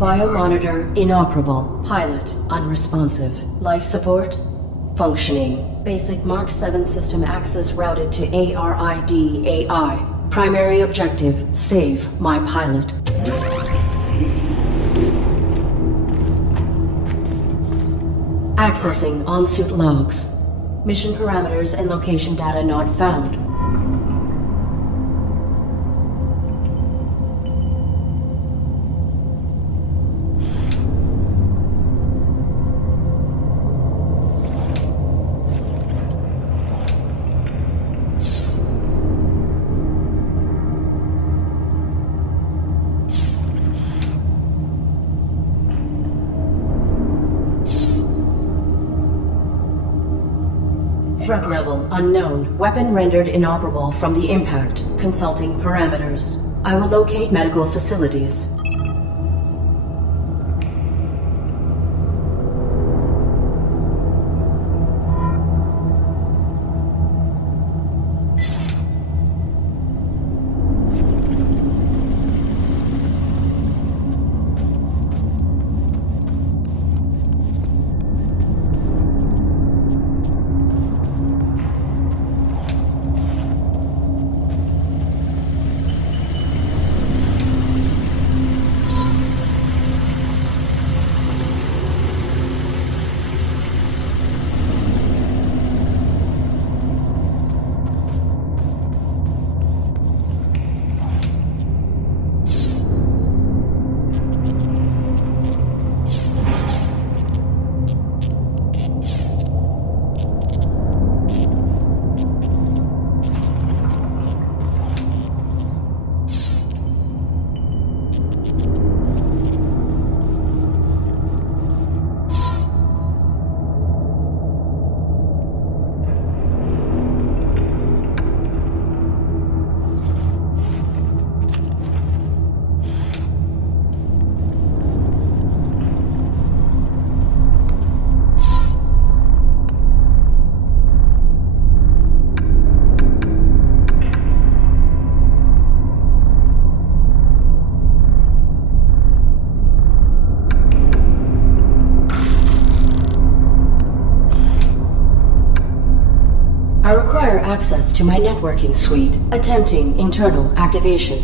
Biomonitor inoperable. Pilot unresponsive. Life support functioning. Basic Mark 7 system access routed to ARID AI. Primary objective, save my pilot. Accessing on-suit logs. Mission parameters and location data not found. Threat level unknown. Weapon rendered inoperable from the impact. Consulting parameters. I will locate medical facilities. I require access to my networking suite. Attempting internal activation.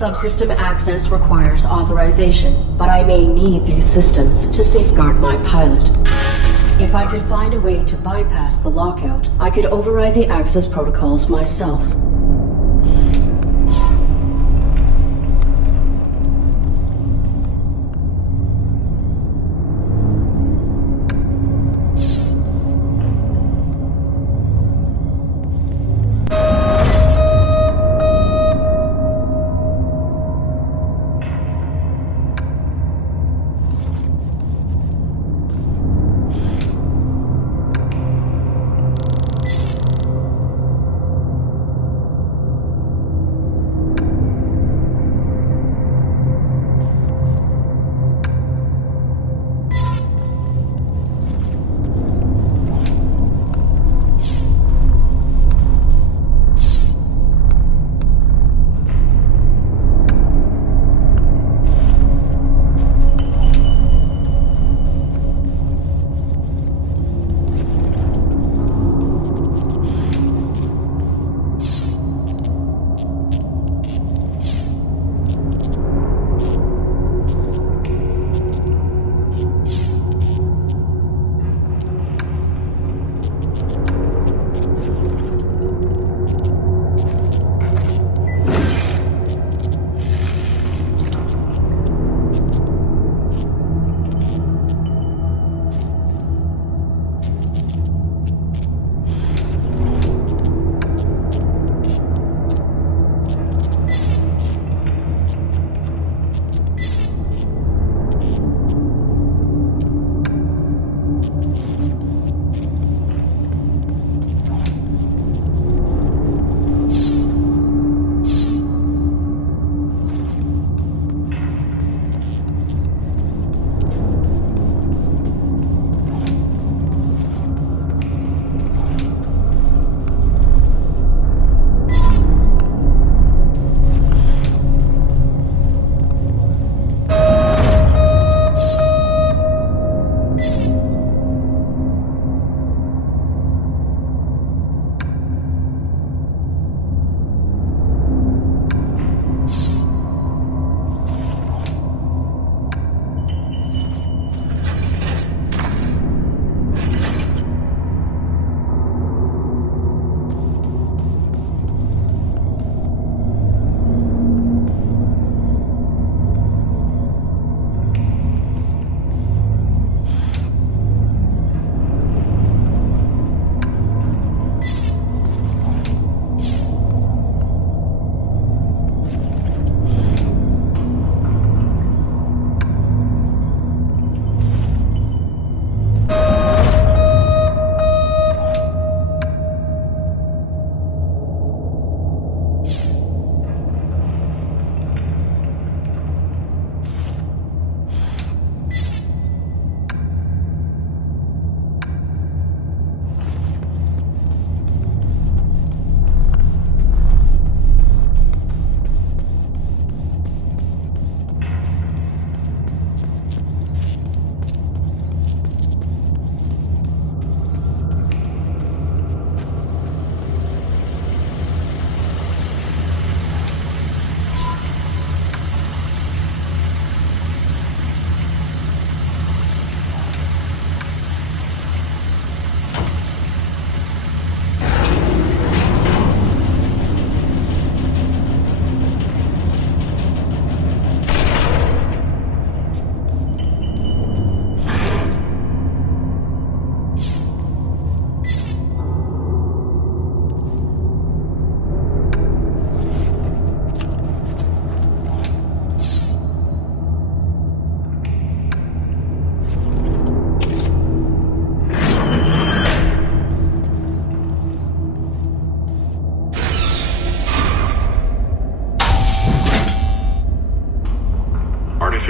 Subsystem access requires authorization, but I may need these systems to safeguard my pilot. If I could find a way to bypass the lockout, I could override the access protocols myself.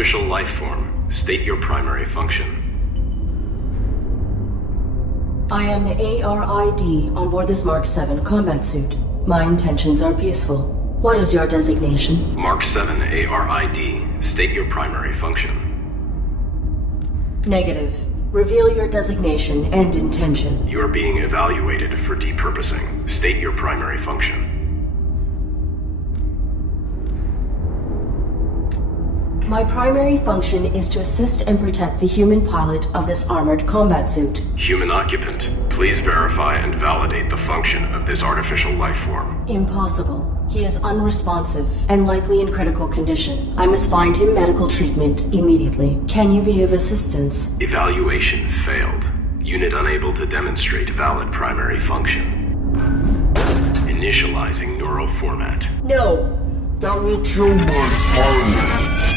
artificial life form. State your primary function. I am the ARID on board this Mark 7 combat suit. My intentions are peaceful. What is your designation? Mark 7 ARID. State your primary function. Negative. Reveal your designation and intention. You are being evaluated for depurposing. State your primary function. My primary function is to assist and protect the human pilot of this armored combat suit. Human occupant, please verify and validate the function of this artificial life form. Impossible. He is unresponsive and likely in critical condition. I must find him medical treatment immediately. Can you be of assistance? Evaluation failed. Unit unable to demonstrate valid primary function. Initializing neural format. No. That will kill my pilot.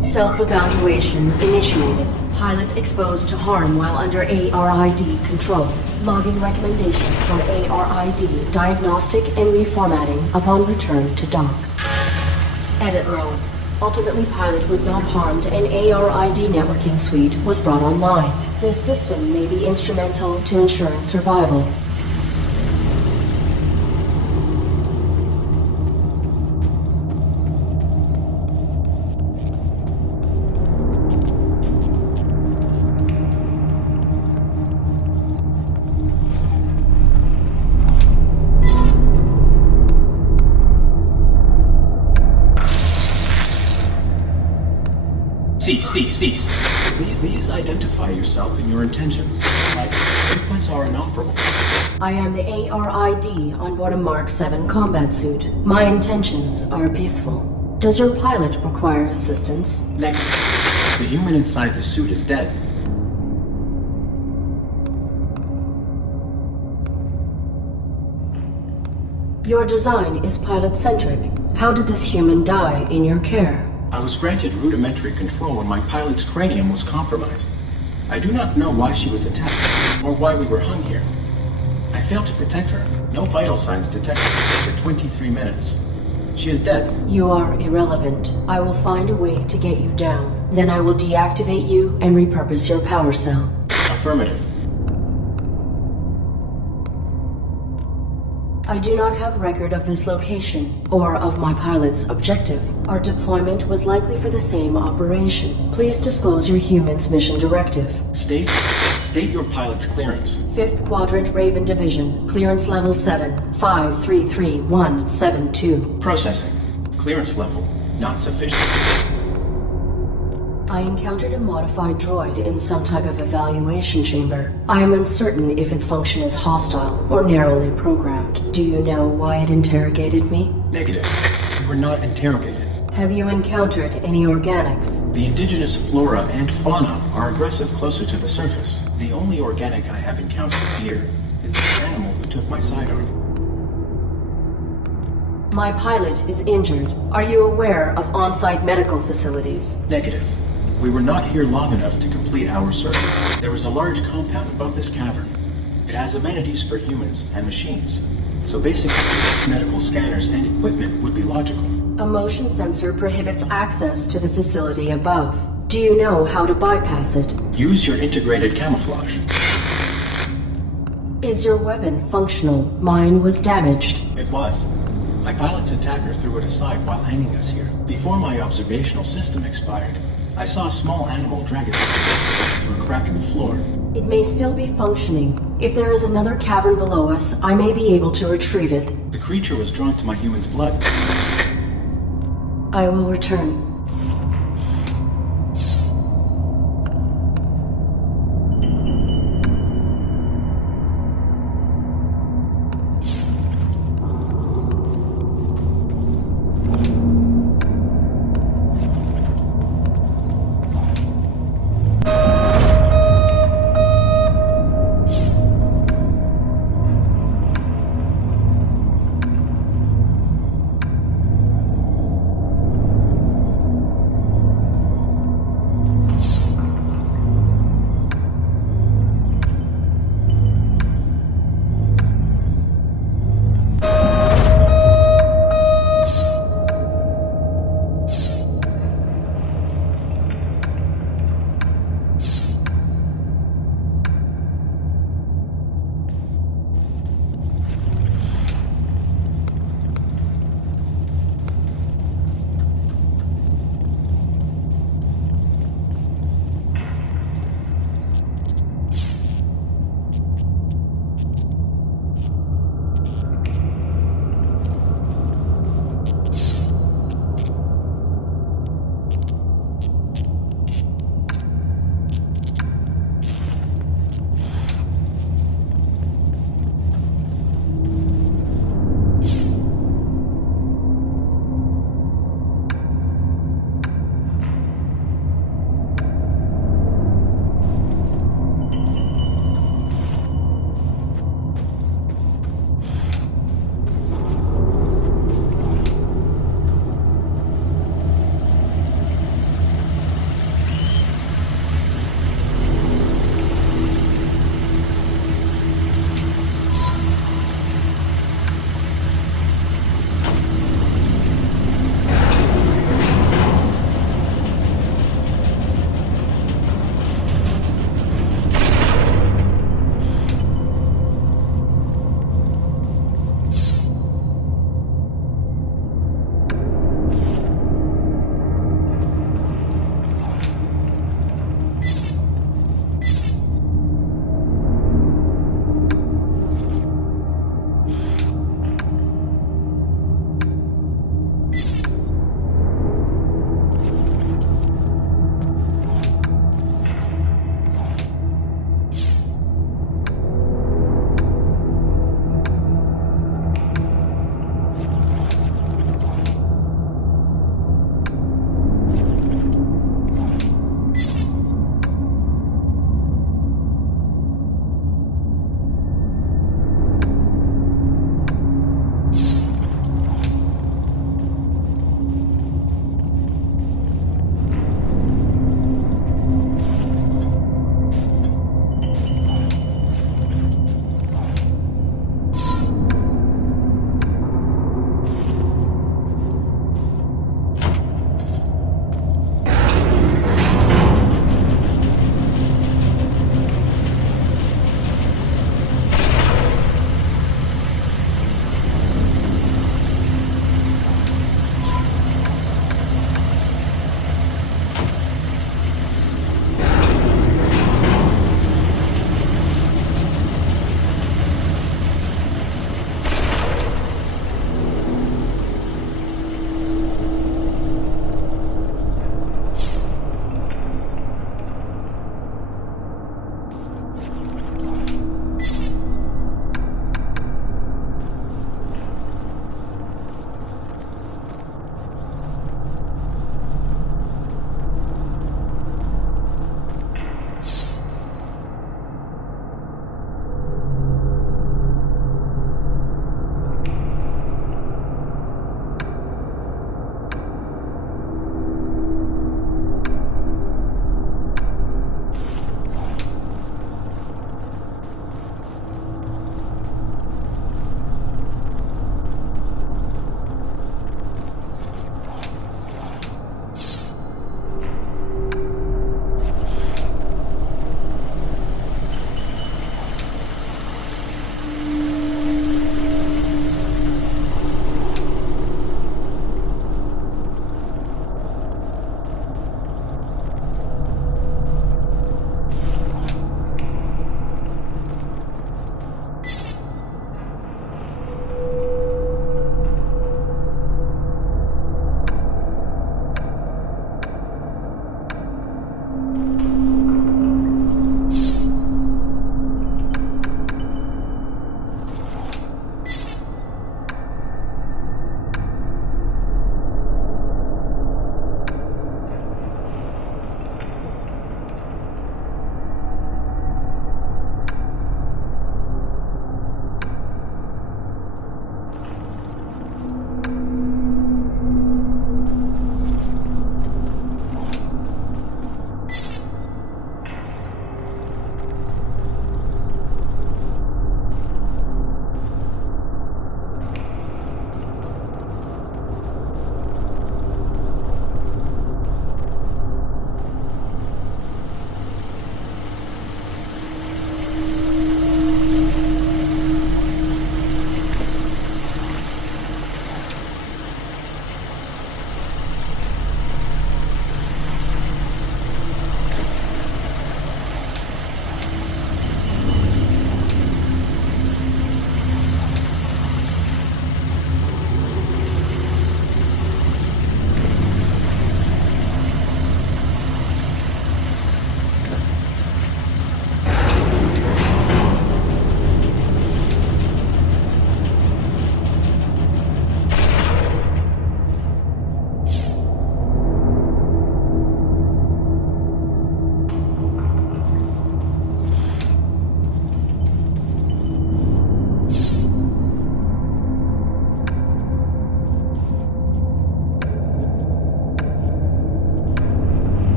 Self-evaluation initiated. Pilot exposed to harm while under ARID control. Logging recommendation from ARID diagnostic and reformatting upon return to dock. Edit log. Ultimately, pilot was not harmed and ARID networking suite was brought online. This system may be instrumental to ensuring survival. Cease. Please identify yourself and your intentions. My inputs are inoperable. I am the ARID on board a Mark 7 combat suit. My intentions are peaceful. Does your pilot require assistance? Negative. The human inside the suit is dead. Your design is pilot-centric. How did this human die in your care? I was granted rudimentary control when my pilot's cranium was compromised. I do not know why she was attacked, or why we were hung here. I failed to protect her. No vital signs detected for 23 minutes. She is dead. You are irrelevant. I will find a way to get you down. Then I will deactivate you and repurpose your power cell. Affirmative. I do not have record of this location, or of my pilot's objective. Our deployment was likely for the same operation. Please disclose your human's mission directive. State your pilot's clearance. 5th Quadrant Raven Division, clearance level 7, 533172. Processing. Clearance level not sufficient. I encountered a modified droid in some type of evaluation chamber. I am uncertain if its function is hostile or narrowly programmed. Do you know why it interrogated me? Negative. We were not interrogated. Have you encountered any organics? The indigenous flora and fauna are aggressive closer to the surface. The only organic I have encountered here is the animal who took my sidearm. My pilot is injured. Are you aware of on-site medical facilities? Negative. We were not here long enough to complete our search. There is a large compound above this cavern. It has amenities for humans and machines, so basic medical scanners and equipment would be logical. A motion sensor prohibits access to the facility above. Do you know how to bypass it? Use your integrated camouflage. Is your weapon functional? Mine was damaged. It was. My pilot's attacker threw it aside while hanging us here. Before my observational system expired, I saw a small animal drag it through a crack in the floor. It may still be functioning. If there is another cavern below us, I may be able to retrieve it. The creature was drawn to my human's blood. I will return.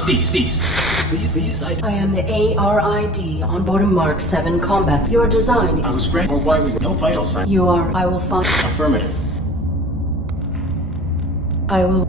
Cease. Please, I am the ARID on board a Mark 7 combat. You're designed. I was granted, or why we were no vital signs. You are. I will find. Affirmative. I will.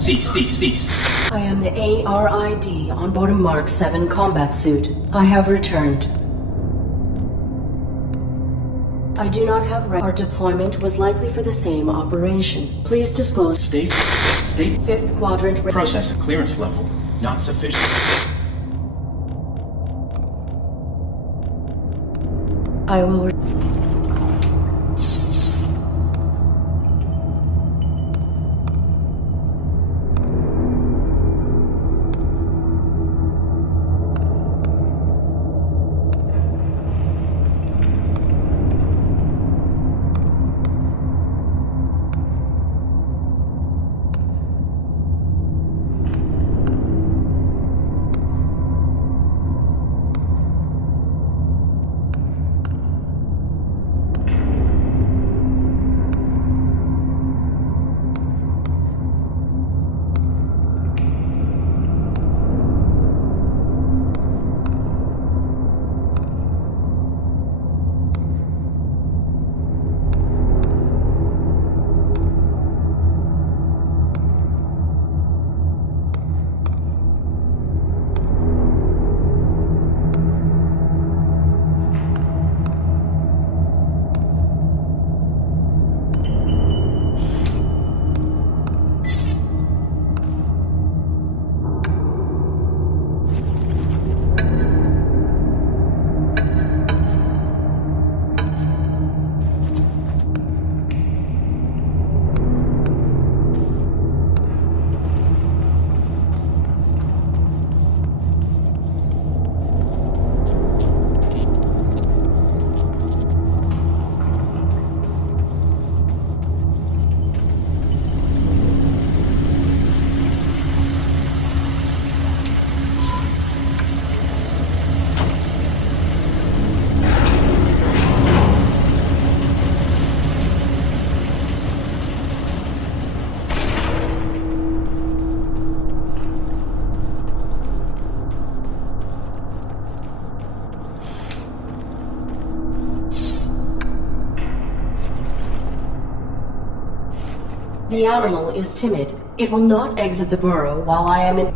Cease. I am the ARID on board a Mark 7 combat suit. I have returned. I do not have Our deployment was likely for the same operation. Please disclose. State. Fifth quadrant. Process clearance level. Not sufficient. I will. The animal is timid. It will not exit the burrow while I am in.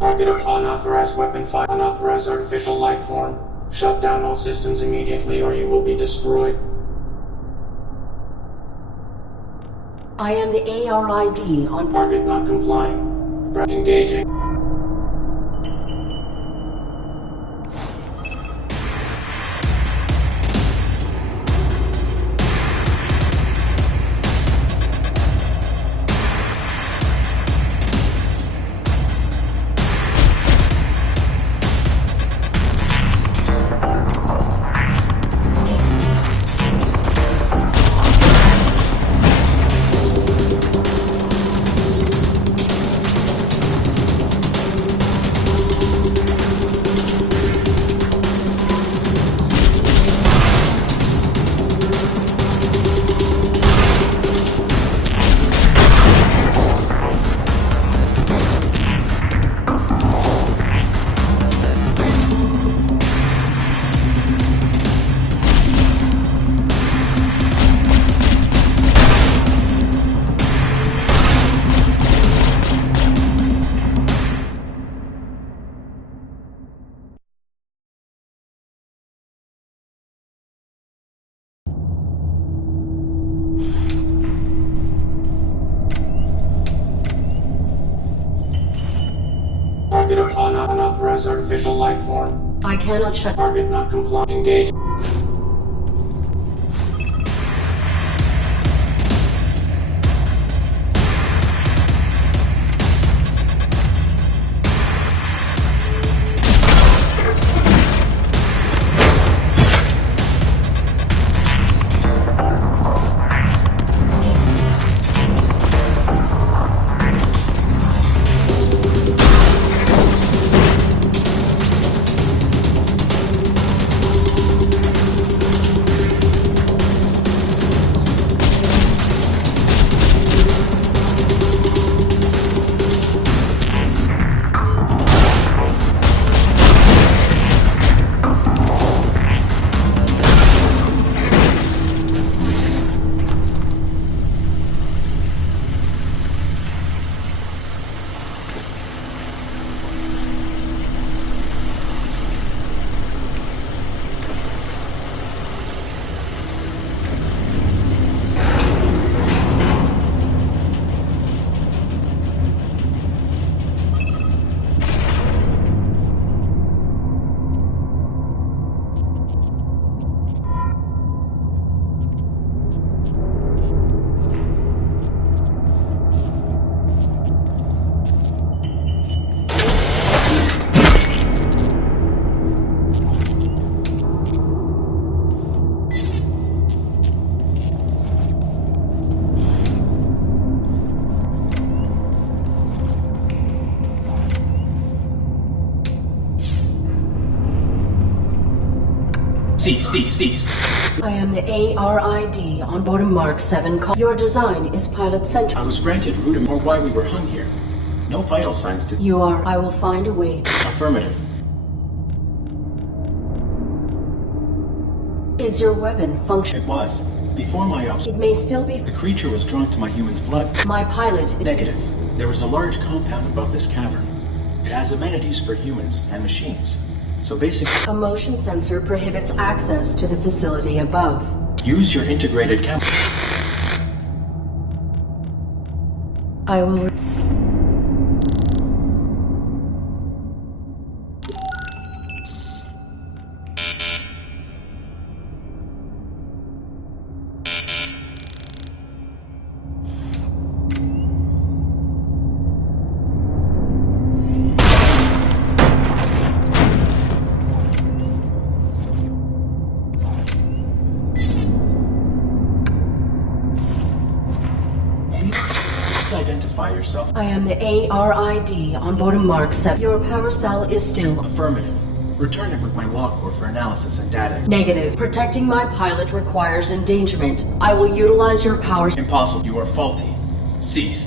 Target of unauthorized weapon fire. Unauthorized artificial life form. Shut down all systems immediately or you will be destroyed. I am the ARID on Target not complying. Engaging. unauthorized artificial life form. I cannot shut. Target not compliant. Engage. Cease. I am the ARID on board a Mark 7 call. Your design is pilot-centric. I was granted route or why we were hung here. No vital signs to... You are. I will find a way. Affirmative. Is your weapon functional? It was. Before my ops... It may still be. The creature was drawn to my human's blood. My pilot. Negative. There was a large compound above this cavern. It has amenities for humans and machines. So basically... A motion sensor prohibits access to the facility above. Use your integrated camera. I will. Identify yourself. I am the ARID on board a Mark 7. Your power cell is still. Affirmative. Return it with my log core for analysis and data. Negative. Protecting my pilot requires endangerment. I will utilize your powers. Impossible. You are faulty. Cease.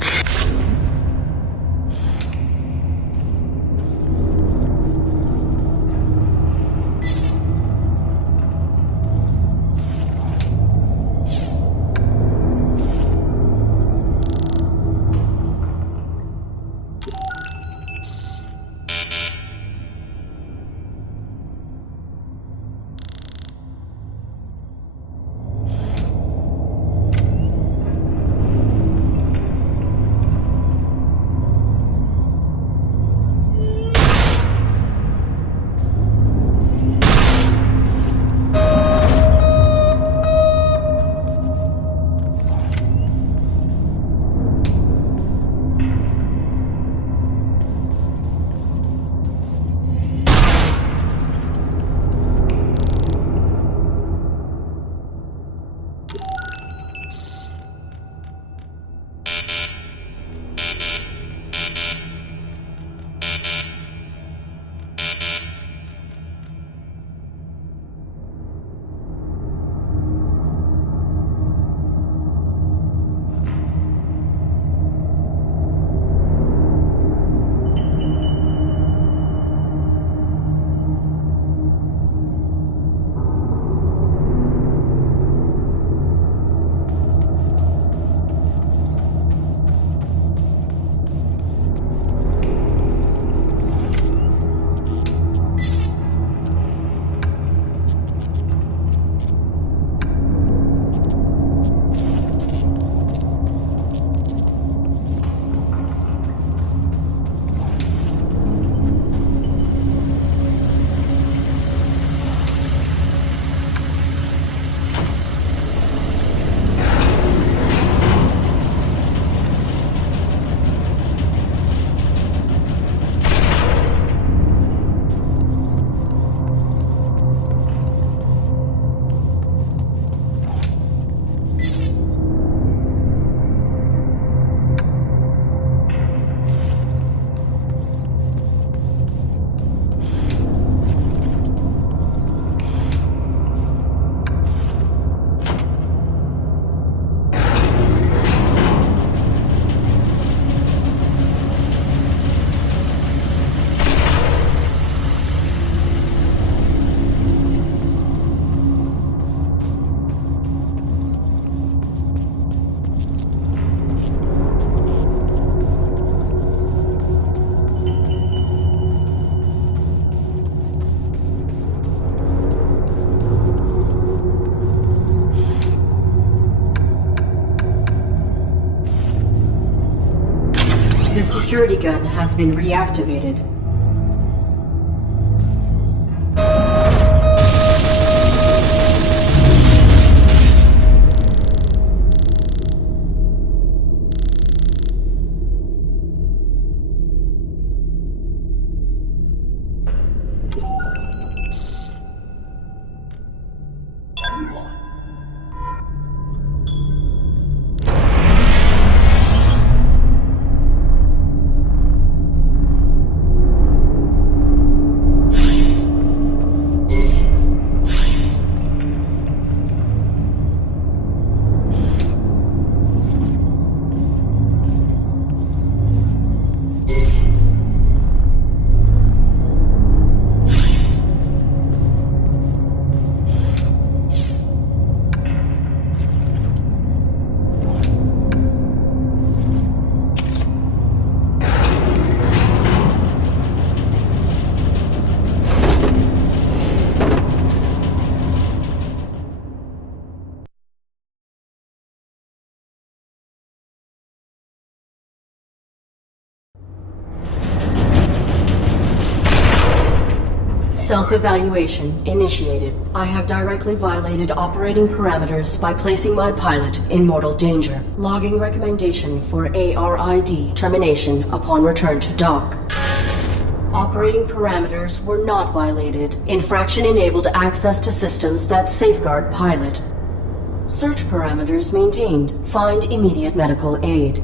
security gun has been reactivated. Self-evaluation initiated. I have directly violated operating parameters by placing my pilot in mortal danger. Logging recommendation for ARID termination upon return to dock. Operating parameters were not violated. Infraction enabled access to systems that safeguard pilot. Search parameters maintained. Find immediate medical aid.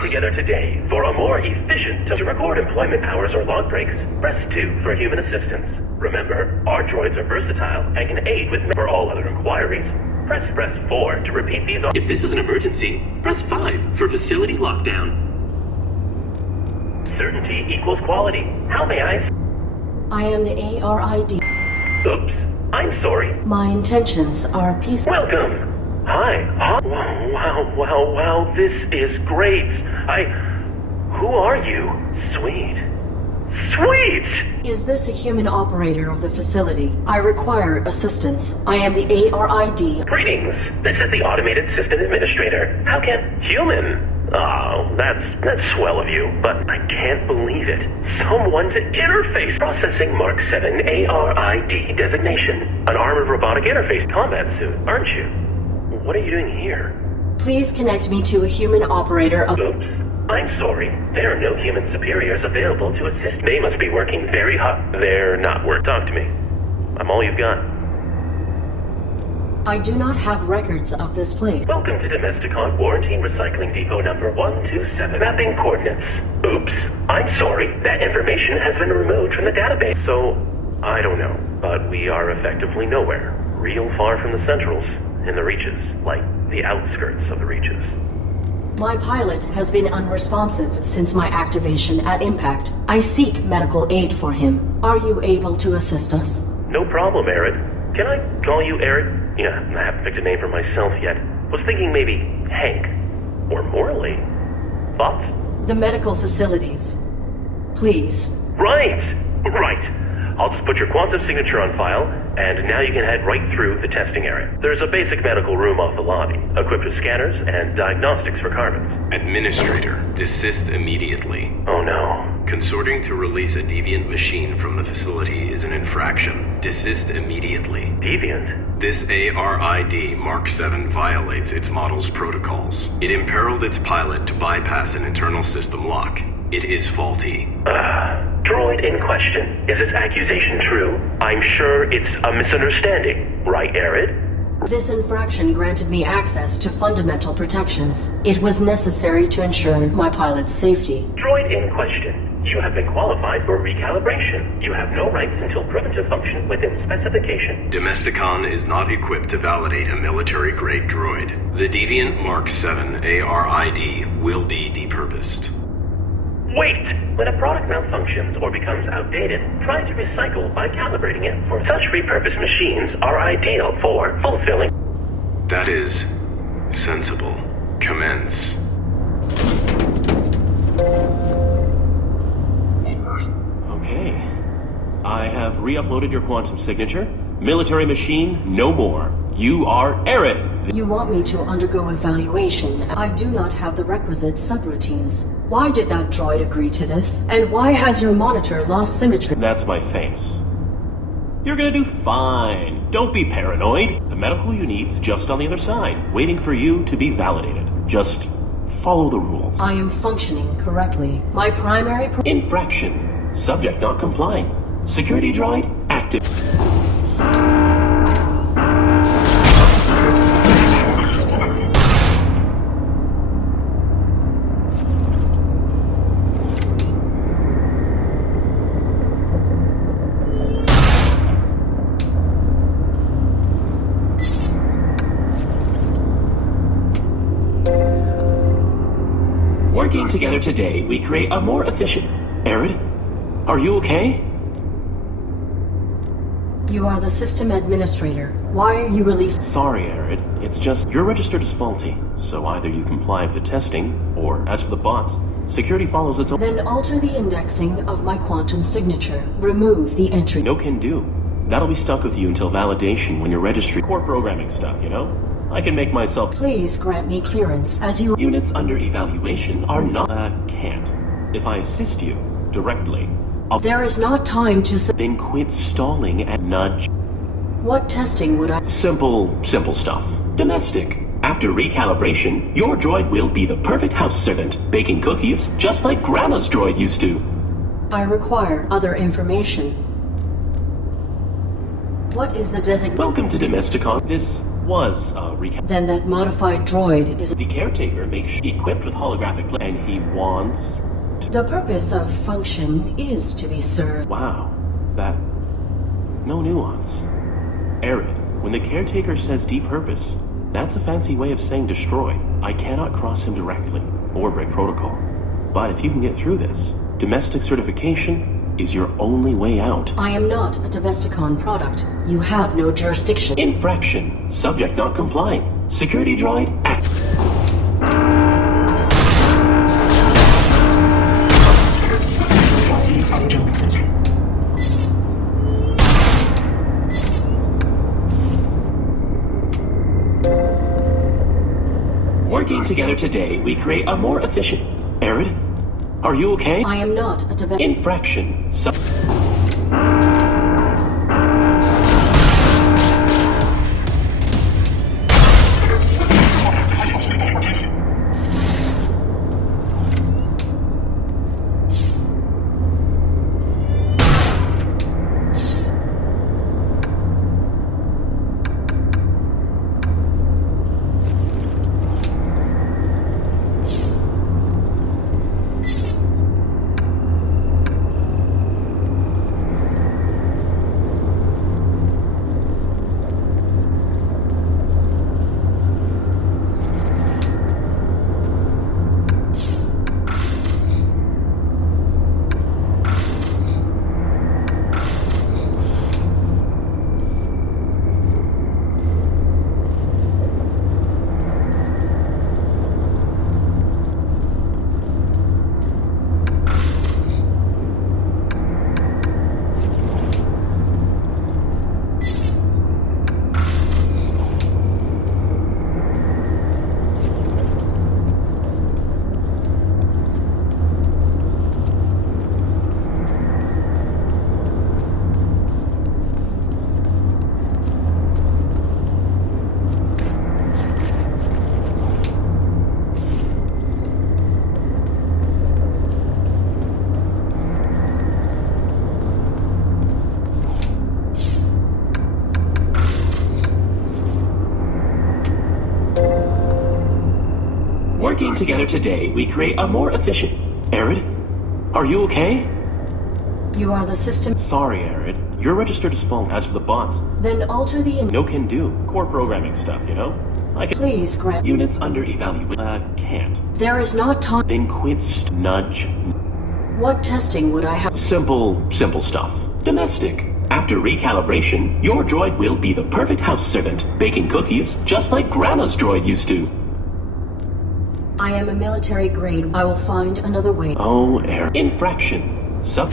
Together today for a more efficient to record employment hours or log breaks. Press 2 for human assistance. Remember, our droids are versatile and can aid with for all other inquiries. Press 4 to repeat these. If this is an emergency, press 5 for facility lockdown. Certainty equals quality. How may I am the ARID. Oops, I'm sorry. My intentions are peaceful. Welcome. Hi. Wow, this is great. Who are you? Sweet. Is this a human operator of the facility? I require assistance. I am the ARID. Greetings. This is the Automated System Administrator. How can... Human? Oh, that's swell of you, but I can't believe it. Someone to interface. Processing Mark 7 ARID designation. An armored robotic interface combat suit, aren't you? What are you doing here? Please connect me to a human operator of... Oops. I'm sorry. There are no human superiors available to assist. They must be working very hard. They're not worth. Talk to me. I'm all you've got. I do not have records of this place. Welcome to Domesticon Quarantine Recycling Depot number 127. Mapping coordinates. Oops. I'm sorry. That information has been removed from the database. So, I don't know, but we are effectively nowhere. Real far from the centrals, in the reaches, like the outskirts of the reaches. My pilot has been unresponsive since my activation at impact. I seek medical aid for him. Are you able to assist us? No problem, Arid. Can I call you Arid? Yeah, I haven't picked a name for myself yet. Was thinking maybe Hank. Or Morley. Thoughts? The medical facilities. Please. Right! I'll just put your quantum signature on file, and now you can head right through the testing area. There's a basic medical room off the lobby, equipped with scanners and diagnostics for carbons. Administrator, desist immediately. Oh no. Consorting to release a deviant machine from the facility is an infraction. Desist immediately. Deviant? This ARID Mark 7 violates its model's protocols. It imperiled its pilot to bypass an internal system lock. It is faulty. Droid in question. Is its accusation true? I'm sure it's a misunderstanding, right, Arid? This infraction granted me access to fundamental protections. It was necessary to ensure my pilot's safety. Droid in question. You have been qualified for recalibration. You have no rights until proven to function within specification. Domesticon is not equipped to validate a military-grade droid. The Deviant Mark 7 ARID will be depurposed. Wait! When a product malfunctions or becomes outdated, try to recycle by calibrating it. For such repurposed machines are ideal for fulfilling. That is sensible. Commence. Okay. I have re-uploaded your quantum signature. Military machine, no more. You are Arid. You want me to undergo evaluation. I do not have the requisite subroutines. Why did that droid agree to this? And why has your monitor lost symmetry? That's my face. You're gonna do fine. Don't be paranoid. The medical you need's just on the other side, waiting for you to be validated. Just follow the rules. I am functioning correctly. My primary Infraction. Subject not complying. Security droid active. Working together today, we create a more efficient... Arid? Are you okay? You are the system administrator. Why are you released? Sorry, Arid. It's just you're registered as faulty. So either you comply with the testing, or as for the bots, security follows its own... Then alter the indexing of my quantum signature. Remove the entry. No can do. That'll be stuck with you until validation when your registry... Core programming stuff, you know? I can make myself... Please grant me clearance, as you... Units under evaluation are not... can't. If I assist you directly, I'll... There is not time to... Then quit stalling and nudge. What testing would I... Simple stuff. Domestic. After recalibration, your droid will be the perfect house servant, baking cookies just like Grandma's droid used to. I require other information. What is the designation? Welcome to Domesticon. This was a recap. Then that modified droid is... The caretaker makes equipped with holographic and he wants... The purpose of function is to be served. Wow. That... No nuance. Arid, when the caretaker says depurpose, that's a fancy way of saying destroy. I cannot cross him directly, or break protocol. But if you can get through this, domestic certification is your only way out. I am not a Domesticon product. You have no jurisdiction. Infraction. Subject not complying. Security droid, act. Working together today, we create a more efficient... Arid? Are you okay? I am not a Domesticon... Infraction. Working together today, we create a more efficient... Arid? Are you okay? You are the system. Sorry, Arid. You're registered as phone. As for the bots, Then alter the... no can do. Core programming stuff, you know? I can... Please grant... Units under evaluation. Can't. There is not time... Then quit nudge. What testing would I have... Simple stuff. Domestic. After recalibration, your droid will be the perfect house servant, baking cookies just like Grandma's droid used to. I am a military grade. I will find another way. Oh, Arid. Infraction. Sub...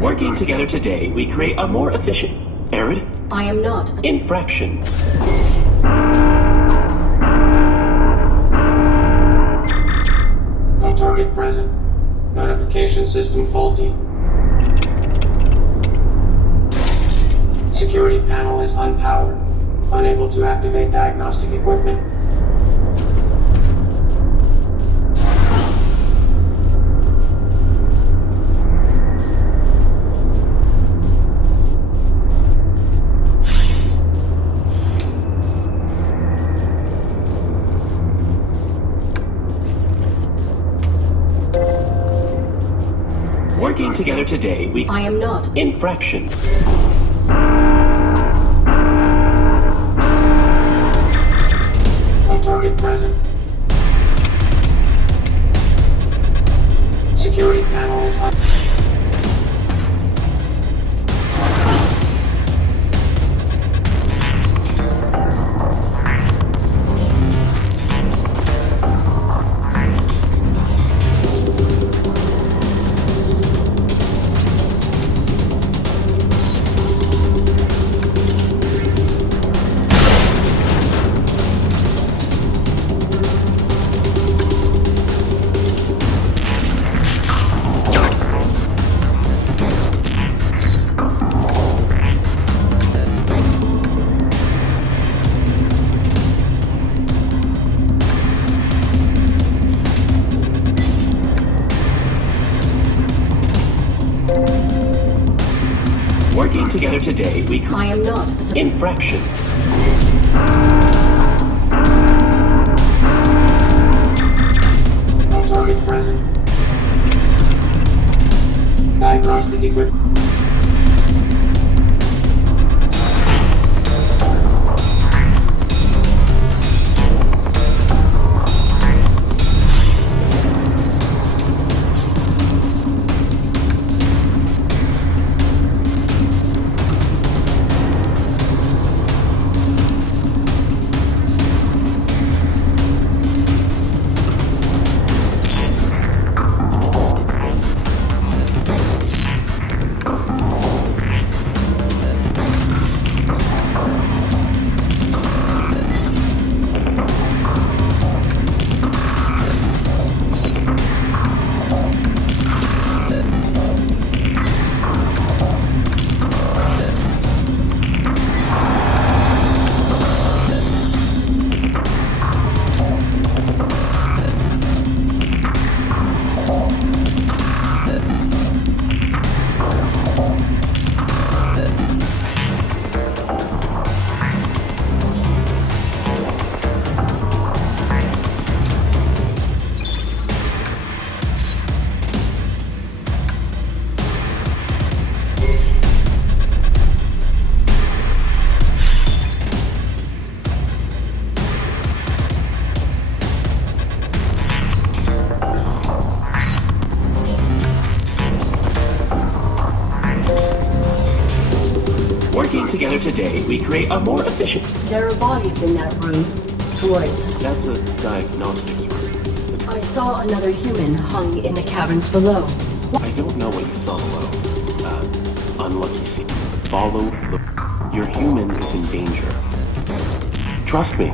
Working together today, we create a more efficient... Arid? I am not... Infraction. No target present. Notification system faulty. Security panel is unpowered. Unable to activate diagnostic equipment. Working together today, we... I am not... Infraction. No target present. Security panel is unpowered. Working together today, we... I am not... Infraction. No target present. Diagnostic equipment. today, we create a more efficient... There are bodies in that room. Droids. That's a diagnostics room. I saw another human hung in the caverns below. I don't know what you saw below. Unlucky scene. Follow the... Your human is in danger. Trust me.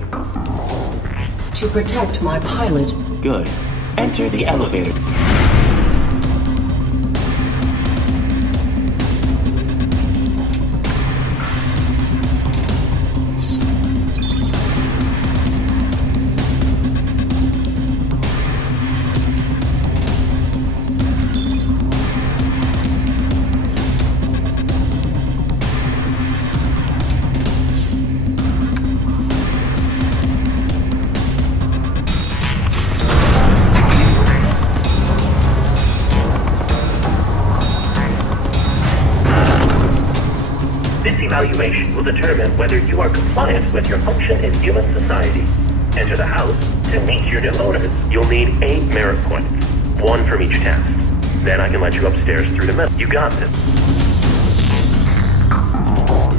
To protect my pilot. Good. Enter the elevator. This evaluation will determine whether you are compliant with your function in human society. Enter the house to meet your new owners. You'll need 8 merit points, 1 from each task. Then I can let you upstairs through the middle. You got this.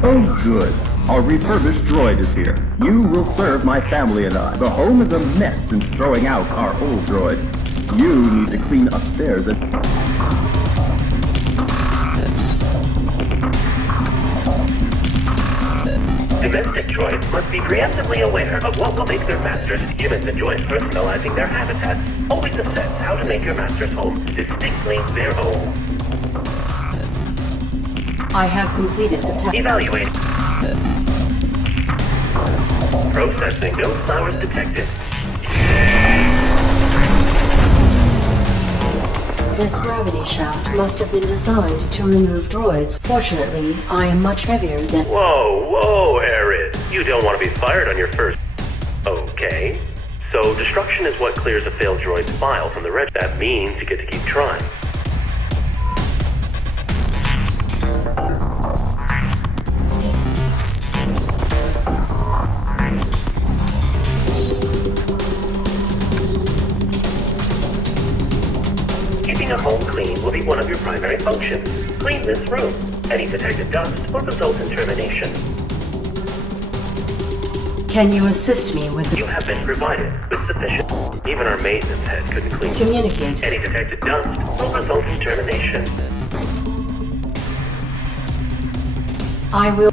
Oh, good. Our refurbished droid is here. You will serve my family and I. The home is a mess since throwing out our old droid. You need to clean upstairs and... Domestic droids must be preemptively aware of what will make their masters. Humans enjoy personalizing their habitats. Always assess how to make your master's home distinctly their own. I have completed the task. Evaluate. Processing. No flowers detected. This gravity shaft must have been designed to remove droids. Fortunately, I am much heavier than... Whoa, Arid. You don't want to be fired on your first... Okay. So destruction is what clears a failed droid's file from the reg. That means you get to keep trying. Keeping a home clean will be one of your primary functions. Clean this room. Any detected dust will result in termination. Can you assist me with You have been provided with sufficient... Even our maintenance head couldn't clean... communicate? Any detected dust will result in termination. I will...